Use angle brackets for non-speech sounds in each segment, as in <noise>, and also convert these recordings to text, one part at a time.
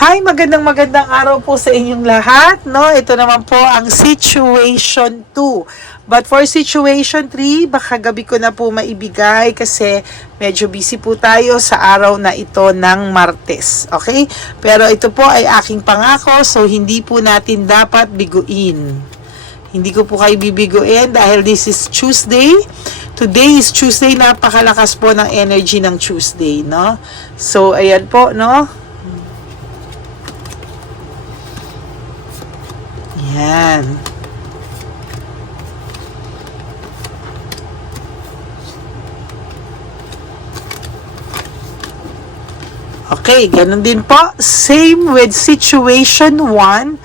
Hi, magandang magandang araw po sa inyong lahat. No, ito naman po ang situation 2. But for situation 3, baka gabi ko na po maibigay kasi medyo busy po tayo sa araw na ito ng Martes. Okay? Pero ito po ay aking pangako so hindi po natin dapat biguin. Hindi ko po kayo bibiguin dahil this is Tuesday. Today is Tuesday. Napakalakas po ng energy ng Tuesday, no? So, ayan po, no? Yan. Okay, ganun din po. Same with situation 1,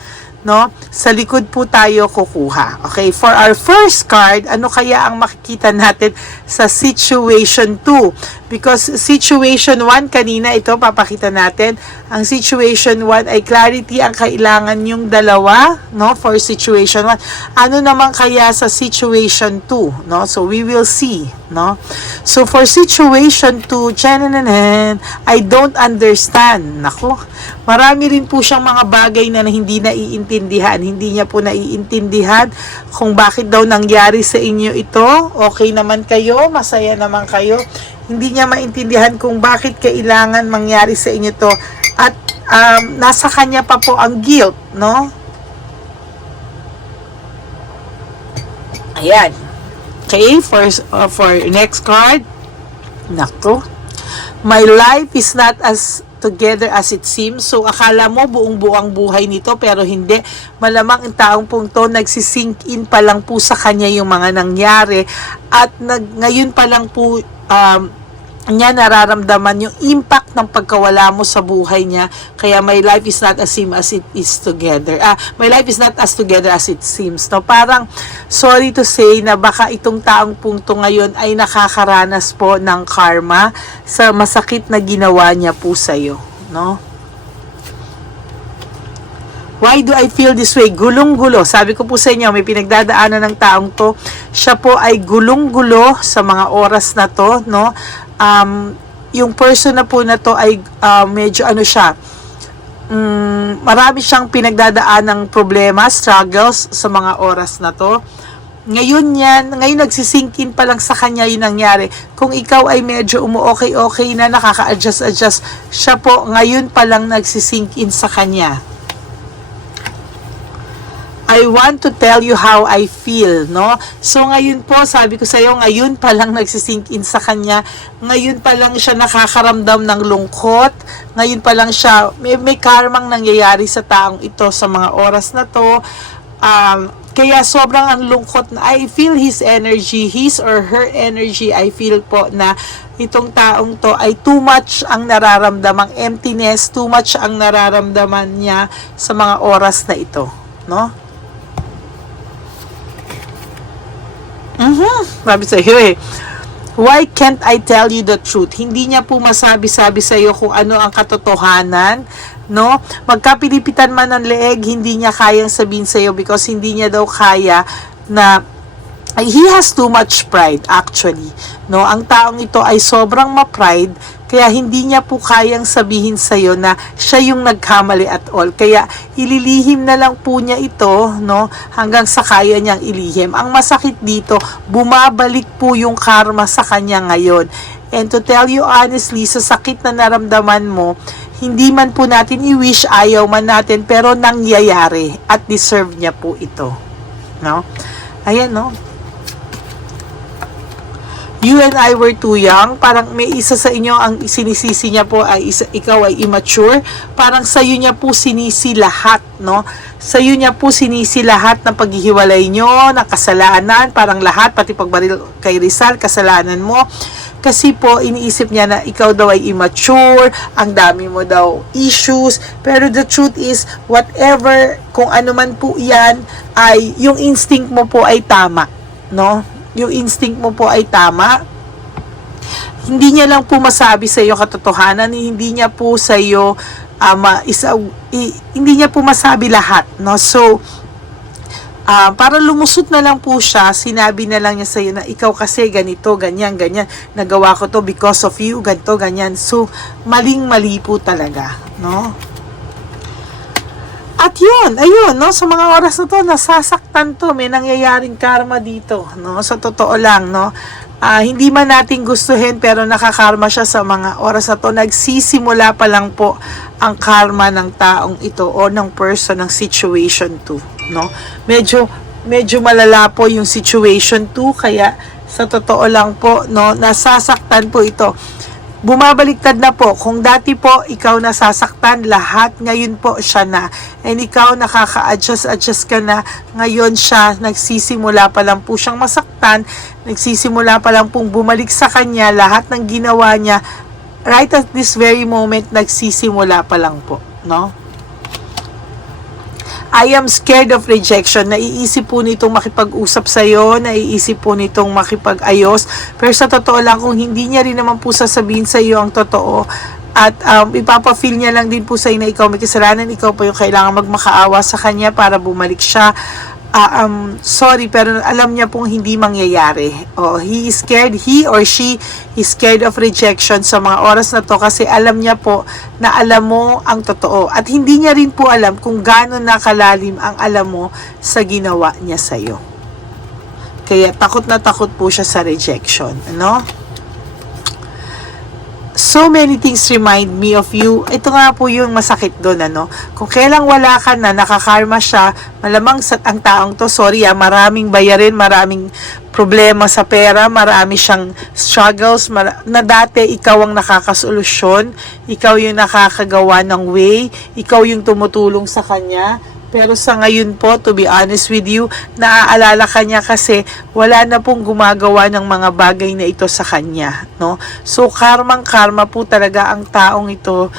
no? Sa likod po tayo kukuha. Okay, for our first card, ano kaya ang makikita natin sa situation 2? Because situation 1, kanina ito, papakita natin. Ang situation 1 ay clarity ang kailangan yung dalawa, no? For situation 1. Ano naman kaya sa situation 2, no? So, we will see, no? So, for situation 2, chanananan, I don't understand. Nako, marami rin po siyang mga bagay na hindi naiintindihan. Hindi niya po naiintindihan kung bakit daw nangyari sa inyo ito. Okay naman kayo, masaya naman kayo. Hindi niya maintindihan kung bakit kailangan mangyari sa inyo to. At um, nasa kanya pa po ang guilt, no? Ayan. Okay, for, uh, for next card. Nako. My life is not as together as it seems. So, akala mo buong buang buhay nito, pero hindi. Malamang ang taong pong to, nagsisink in pa lang po sa kanya yung mga nangyari. At nag, ngayon pa lang po, um, niya nararamdaman yung impact ng pagkawala mo sa buhay niya. Kaya my life is not as same as it is together. Ah, my life is not as together as it seems. No, parang sorry to say na baka itong taong punto ngayon ay nakakaranas po ng karma sa masakit na ginawa niya po sa iyo, no? Why do I feel this way? Gulong-gulo. Sabi ko po sa inyo, may pinagdadaanan ng taong to. Siya po ay gulong-gulo sa mga oras na to, no? Um, yung person na po na to ay uh, medyo ano siya, um, marami siyang pinagdadaan ng problema, struggles sa mga oras na to. Ngayon yan, ngayon nagsisinkin pa lang sa kanya yung nangyari. Kung ikaw ay medyo umu-okay-okay na, nakaka-adjust-adjust, siya po ngayon pa lang nagsisinkin sa kanya. I want to tell you how I feel, no? So ngayon po, sabi ko sa iyo, ngayon pa lang nagsisink in sa kanya, ngayon pa lang siya nakakaramdam ng lungkot, ngayon pa lang siya, may, may karmang nangyayari sa taong ito sa mga oras na to. Um, kaya sobrang ang lungkot na I feel his energy, his or her energy, I feel po na itong taong to ay too much ang nararamdamang emptiness, too much ang nararamdaman niya sa mga oras na ito, no? Mhm. Sabi sa iyo eh. Why can't I tell you the truth? Hindi niya po masabi-sabi sa iyo kung ano ang katotohanan, no? Magkapilipitan man ng leeg, hindi niya kayang sabihin sa iyo because hindi niya daw kaya na he has too much pride actually no ang taong ito ay sobrang ma-pride kaya hindi niya po kayang sabihin sa iyo na siya yung nagkamali at all. Kaya ililihim na lang po niya ito no hanggang sa kaya niyang ilihim. Ang masakit dito bumabalik po yung karma sa kanya ngayon. And to tell you honestly sa sakit na naramdaman mo hindi man po natin i-wish ayaw man natin pero nangyayari at deserve niya po ito no? Ayan no you and I were too young, parang may isa sa inyo ang sinisisi niya po ay isa, ikaw ay immature, parang sa iyo niya po sinisi lahat, no? Sa iyo niya po sinisi lahat ng paghihiwalay nyo, ng kasalanan, parang lahat, pati pagbaril kay Rizal, kasalanan mo. Kasi po, iniisip niya na ikaw daw ay immature, ang dami mo daw issues, pero the truth is, whatever, kung ano man po yan, ay yung instinct mo po ay tama, no? Yung instinct mo po ay tama. Hindi niya lang po masabi sa iyo katotohanan, hindi niya po sa iyo um, isa, i, hindi niya po masabi lahat, no? So, uh, para lumusot na lang po siya, sinabi na lang niya sa iyo na ikaw kasi ganito, ganyan, ganyan, nagawa ko to because of you, ganito, ganyan. So, maling-mali po talaga, no? At yun, ayun, no, sa mga oras na to, nasasaktan to, may nangyayaring karma dito, no, sa totoo lang, no. Ah, hindi man natin gustuhin pero nakakarma siya sa mga oras na to. Nagsisimula pa lang po ang karma ng taong ito o ng person ng situation 2, no. Medyo medyo malala po yung situation 2 kaya sa totoo lang po, no, nasasaktan po ito bumabaliktad na po. Kung dati po ikaw nasasaktan, lahat ngayon po siya na. And ikaw nakaka-adjust-adjust ka na. Ngayon siya, nagsisimula pa lang po siyang masaktan. Nagsisimula pa lang pong bumalik sa kanya. Lahat ng ginawa niya, right at this very moment, nagsisimula pa lang po. No? I am scared of rejection. Naiisip po nitong makipag-usap sa iyo, naiisip po nitong makipag-ayos. Pero sa totoo lang, kung hindi niya rin naman po sasabihin sa iyo ang totoo, at um, ipapa-feel niya lang din po sa na ikaw may kasalanan, ikaw pa yung kailangan magmakaawa sa kanya para bumalik siya. Ah, um, sorry, pero alam niya pong hindi mangyayari. Oh, he is scared, he or she is scared of rejection sa mga oras na to kasi alam niya po na alam mo ang totoo. At hindi niya rin po alam kung gaano nakalalim ang alam mo sa ginawa niya sa'yo. Kaya takot na takot po siya sa rejection. Ano? So many things remind me of you. Ito nga po yung masakit doon, ano. Kung kailang wala ka na, nakakarma siya, malamang sa, ang taong to, sorry ah, maraming bayarin, maraming problema sa pera, marami siyang struggles, mara- na dati ikaw ang nakakasolusyon, ikaw yung nakakagawa ng way, ikaw yung tumutulong sa kanya, pero sa ngayon po, to be honest with you, naaalala ka niya kasi wala na pong gumagawa ng mga bagay na ito sa kanya. No? So, karmang karma po talaga ang taong ito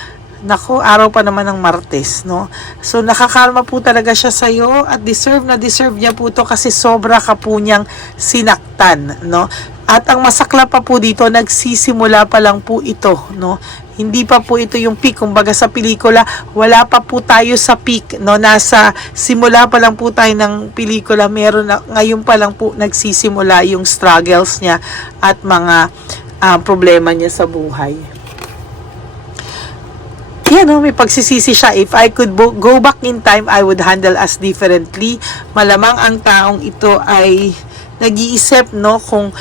Nako, araw pa naman ng Martes, no? So, nakakarma po talaga siya sa'yo at deserve na deserve niya po to kasi sobra ka po niyang sinaktan, no? At ang masakla pa po dito, nagsisimula pa lang po ito, no? Hindi pa po ito yung peak. Kumbaga sa pelikula, wala pa po tayo sa peak, no? Nasa simula pa lang po tayo ng pelikula. Meron na, ngayon pa lang po nagsisimula yung struggles niya at mga ah, problema niya sa buhay yan oh, may pagsisisi siya. If I could go back in time, I would handle us differently. Malamang ang taong ito ay nag-iisip, no, kung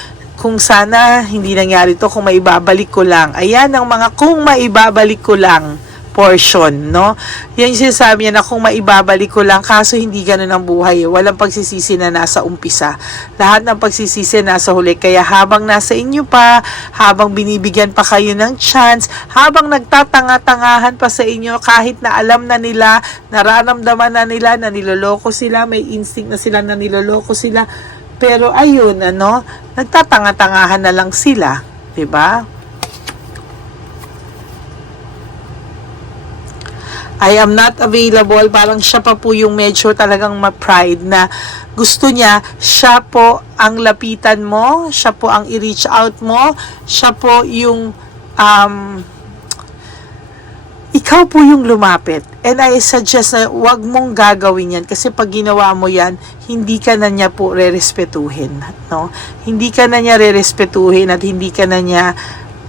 kung sana hindi nangyari to, kung maibabalik ko lang. Ayan ang mga kung maibabalik ko lang portion, no? Yan yung sinasabi niya na kung maibabalik ko lang, kaso hindi ganun ang buhay. Walang pagsisisi na nasa umpisa. Lahat ng pagsisisi nasa huli. Kaya habang nasa inyo pa, habang binibigyan pa kayo ng chance, habang nagtatanga-tangahan pa sa inyo, kahit na alam na nila, nararamdaman na nila na niloloko sila, may instinct na sila na niloloko sila, pero ayun, ano, nagtatanga-tangahan na lang sila. 'di ba? I am not available. Parang siya pa po yung medyo talagang ma-pride na gusto niya, siya po ang lapitan mo, siya po ang i-reach out mo, siya po yung um, ikaw po yung lumapit. And I suggest na wag mong gagawin yan kasi pag ginawa mo yan, hindi ka na niya po rerespetuhin. No? Hindi ka na niya rerespetuhin at hindi ka na niya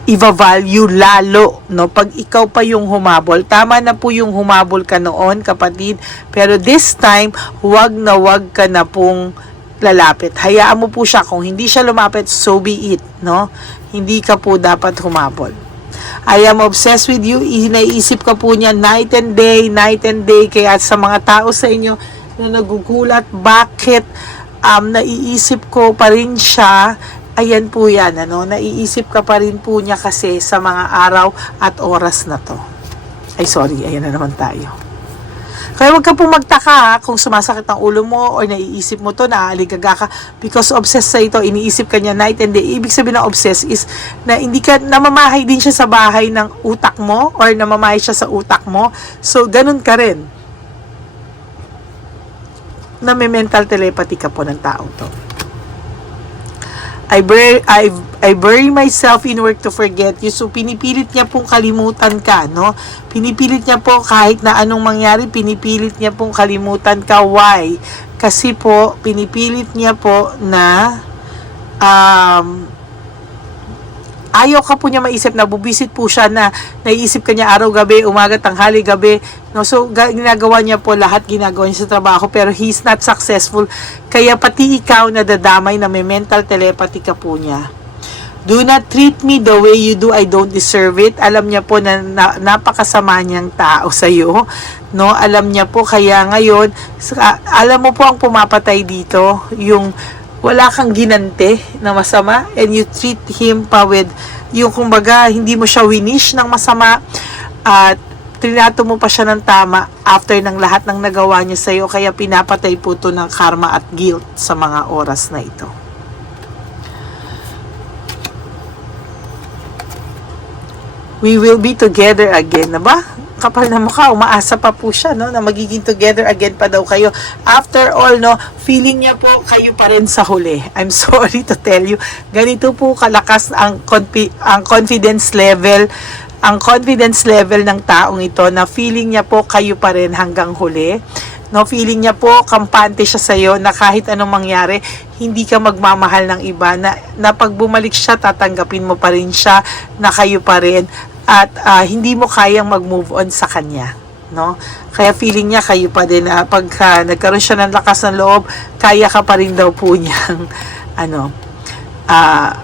i-value lalo, no? Pag ikaw pa yung humabol, tama na po yung humabol ka noon, kapatid, pero this time, wag na wag ka na pong lalapit. Hayaan mo po siya, kung hindi siya lumapit, so be it, no? Hindi ka po dapat humabol. I am obsessed with you. Inaisip ka po niya night and day, night and day. Kaya sa mga tao sa inyo na nagugulat, bakit um, naiisip ko pa rin siya, ayan po yan, ano, naiisip ka pa rin po niya kasi sa mga araw at oras na to. Ay, sorry, ayan na naman tayo. Kaya wag ka pong magtaka ha, kung sumasakit ang ulo mo or naiisip mo to, naaligaga ka because obsessed sa ito, iniisip ka niya night and day. Ibig sabihin ng obsessed is na hindi ka, namamahay din siya sa bahay ng utak mo or namamahay siya sa utak mo. So, ganun ka rin. Na may mental telepathy ka po ng taong to. I bury, I, I bury myself in work to forget you. So, pinipilit niya pong kalimutan ka, no? Pinipilit niya po kahit na anong mangyari, pinipilit niya pong kalimutan ka. Why? Kasi po, pinipilit niya po na um, ayaw ka po niya maisip na bubisit po siya na naiisip ka niya araw-gabi, umaga, tanghali, gabi No, so ga- ginagawa niya po lahat ginagawa niya sa trabaho pero he's not successful. Kaya pati ikaw nadadamay na may mental telepathy ka po niya. Do not treat me the way you do. I don't deserve it. Alam niya po na, na napakasama niyang tao sa iyo. No, alam niya po kaya ngayon, alam mo po ang pumapatay dito, yung wala kang ginante na masama and you treat him pa with yung kumbaga hindi mo siya winish ng masama at trinato mo pa siya ng tama after ng lahat ng nagawa niya sa iyo kaya pinapatay po to ng karma at guilt sa mga oras na ito. We will be together again, na ba? Kapal na mukha, umaasa pa po siya, no, na magiging together again pa daw kayo. After all, no, feeling niya po kayo pa rin sa huli. I'm <laughs> sorry to tell you, ganito po kalakas ang, confi- ang confidence level ang confidence level ng taong ito na feeling niya po kayo pa rin hanggang huli. No, feeling niya po kampante siya sa iyo na kahit anong mangyari, hindi ka magmamahal ng iba na, na pag bumalik siya, tatanggapin mo pa rin siya na kayo pa rin at ah, hindi mo kayang mag-move on sa kanya no kaya feeling niya kayo pa din na pagka nagkaroon siya ng lakas ng loob kaya ka pa rin daw po <laughs> niyang ano ah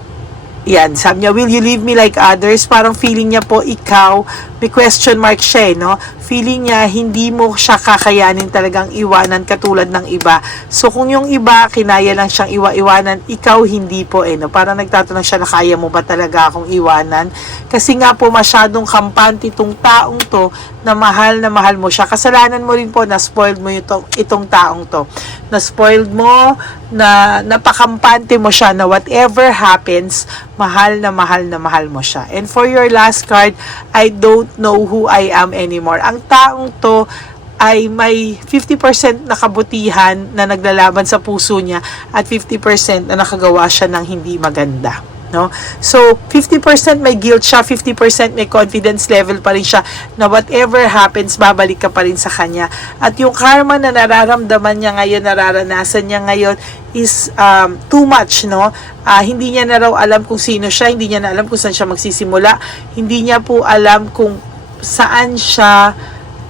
yan, sabi niya, will you leave me like others? Parang feeling niya po, ikaw, may question mark siya, eh, no? Feeling niya, hindi mo siya kakayanin talagang iwanan katulad ng iba. So, kung yung iba, kinaya lang siyang iwa-iwanan, ikaw hindi po, eh, no? Parang nagtatanong siya na kaya mo ba talaga akong iwanan? Kasi nga po, masyadong kampante itong taong to, na mahal na mahal mo siya. Kasalanan mo rin po, na spoiled mo itong, itong taong to. Na spoiled mo, na napakampante mo siya, na whatever happens, mahal na mahal na mahal mo siya. And for your last card, I don't know who I am anymore. Ang taong to ay may 50% na kabutihan na naglalaban sa puso niya at 50% na nakagawa siya ng hindi maganda. No? So, 50% may guilt siya, 50% may confidence level pa rin siya na whatever happens, babalik ka pa rin sa kanya. At yung karma na nararamdaman niya ngayon, nararanasan niya ngayon is um, too much, no? Ah, hindi niya na raw alam kung sino siya, hindi niya na alam kung saan siya magsisimula, hindi niya po alam kung saan siya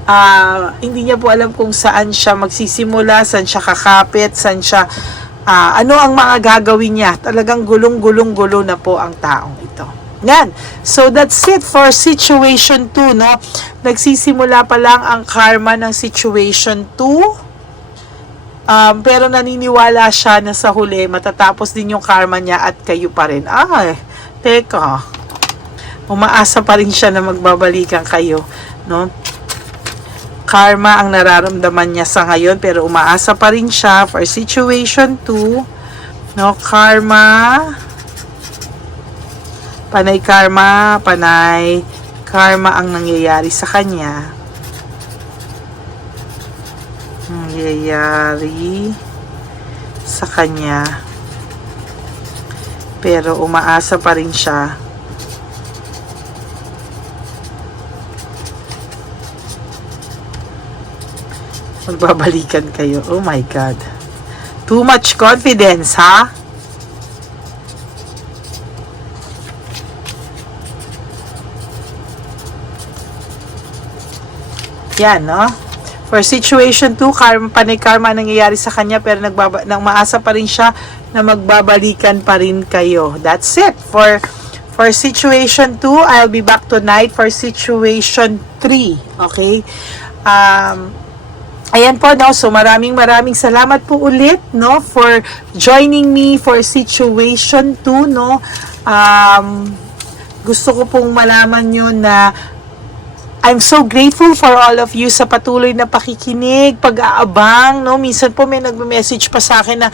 ah, hindi niya po alam kung saan siya magsisimula, saan siya kakapit, saan siya ah, ano ang mga gagawin niya. Talagang gulong-gulong-gulo na po ang taong ito. Yan. So, that's it for situation 2, no? Nagsisimula pa lang ang karma ng situation 2. Um, pero naniniwala siya na sa huli, matatapos din yung karma niya at kayo pa rin. Ay, teka. Umaasa pa rin siya na magbabalikan kayo, no? Karma ang nararamdaman niya sa ngayon pero umaasa pa rin siya for situation 2 no karma. Panay karma panay karma ang nangyayari sa kanya. Nangyayari sa kanya. Pero umaasa pa rin siya <laughs> magbabalikan kayo. Oh my God. Too much confidence, ha? Yan, no? For situation 2, karma, panay karma ang nangyayari sa kanya pero nagbaba, nang maasa pa rin siya na magbabalikan pa rin kayo. That's it. For for situation 2, I'll be back tonight for situation 3. Okay? Um, Ayan po, no? So, maraming maraming salamat po ulit, no? For joining me for Situation 2, no? Um, gusto ko pong malaman nyo na I'm so grateful for all of you sa patuloy na pakikinig, pag-aabang, no? Minsan po may nagme-message pa sa akin na,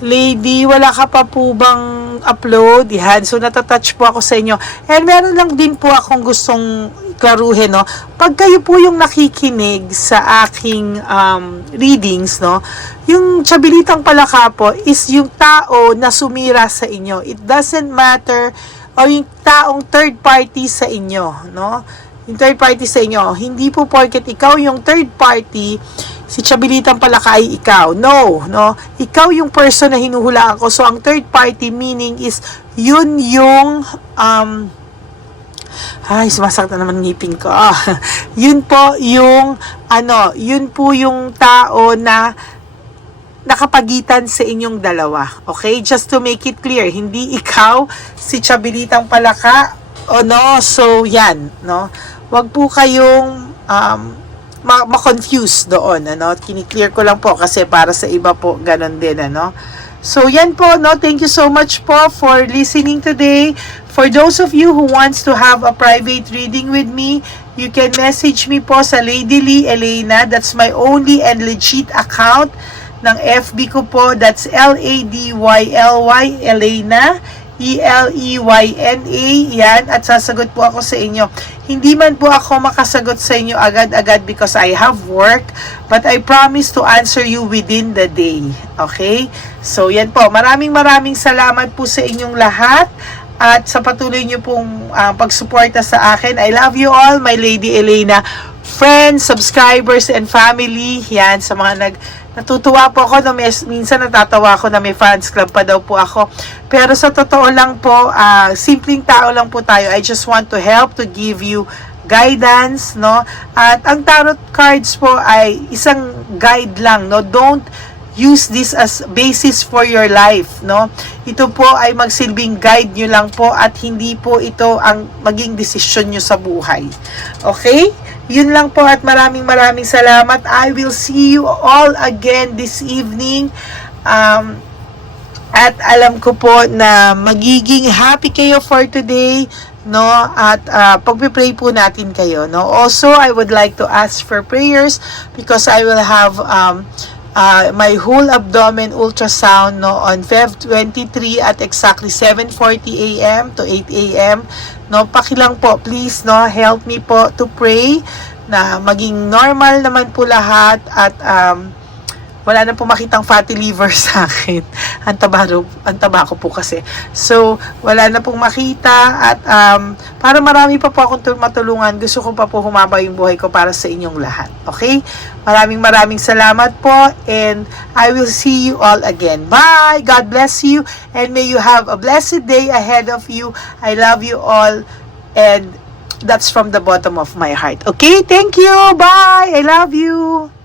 Lady, wala ka pa po bang upload? Yan. So, natatouch po ako sa inyo. And meron lang din po akong gustong klaruhin, no? Pag kayo po yung nakikinig sa aking um, readings, no? Yung tsabilitang palaka po is yung tao na sumira sa inyo. It doesn't matter or yung taong third party sa inyo, no? Yung third party sa inyo, hindi po porket ikaw yung third party, si Chabilitang Palaka ay ikaw. No, no. Ikaw yung person na hinuhulaan ko. So, ang third party meaning is, yun yung, um, Ay, sumasakit na naman ngipin ko. Ah, <laughs> yun po yung, ano, yun po yung tao na nakapagitan sa inyong dalawa. Okay? Just to make it clear, hindi ikaw si Chabilitang Palaka. O no, so yan, no? Wag po kayong um, ma- ma-confuse doon, ano? Kini-clear ko lang po kasi para sa iba po ganun din, ano? So yan po, no? Thank you so much po for listening today. For those of you who wants to have a private reading with me, you can message me po sa Lady Lee Elena. That's my only and legit account ng FB ko po. That's L-A-D-Y-L-Y Elena. E-L-E-Y-N-A. Yan. At sasagot po ako sa inyo. Hindi man po ako makasagot sa inyo agad-agad because I have work. But I promise to answer you within the day. Okay? So, yan po. Maraming maraming salamat po sa inyong lahat. At sa patuloy niyo pong ah, pagsuporta sa akin. I love you all, my Lady Elena. Friends, subscribers, and family. Yan, sa mga nag Natutuwa po ako na may, minsan natatawa ako na may fans club pa daw po ako. Pero sa totoo lang po, ah, simpleng tao lang po tayo. I just want to help to give you guidance, no? At ang tarot cards po ay isang guide lang, no? Don't use this as basis for your life, no? Ito po ay magsilbing guide nyo lang po at hindi po ito ang maging desisyon nyo sa buhay. Okay? Yun lang po at maraming maraming salamat. I will see you all again this evening. Um, at alam ko po na magiging happy kayo for today, no? At uh, pagpe-pray po natin kayo, no? Also, I would like to ask for prayers because I will have um, uh, my whole abdomen ultrasound no on Feb 23 at exactly 7:40 a.m. to 8 a.m. No, pakilang po please no, help me po to pray na maging normal naman po lahat at um, wala na po makitang fatty liver <laughs> sa akin. Ang taba, ang taba ko po kasi. So, wala na pong makita at um, para marami pa po akong tul- matulungan, gusto ko pa po humaba yung buhay ko para sa inyong lahat. Okay? Maraming maraming salamat po and I will see you all again. Bye! God bless you and may you have a blessed day ahead of you. I love you all and that's from the bottom of my heart. Okay? Thank you! Bye! I love you!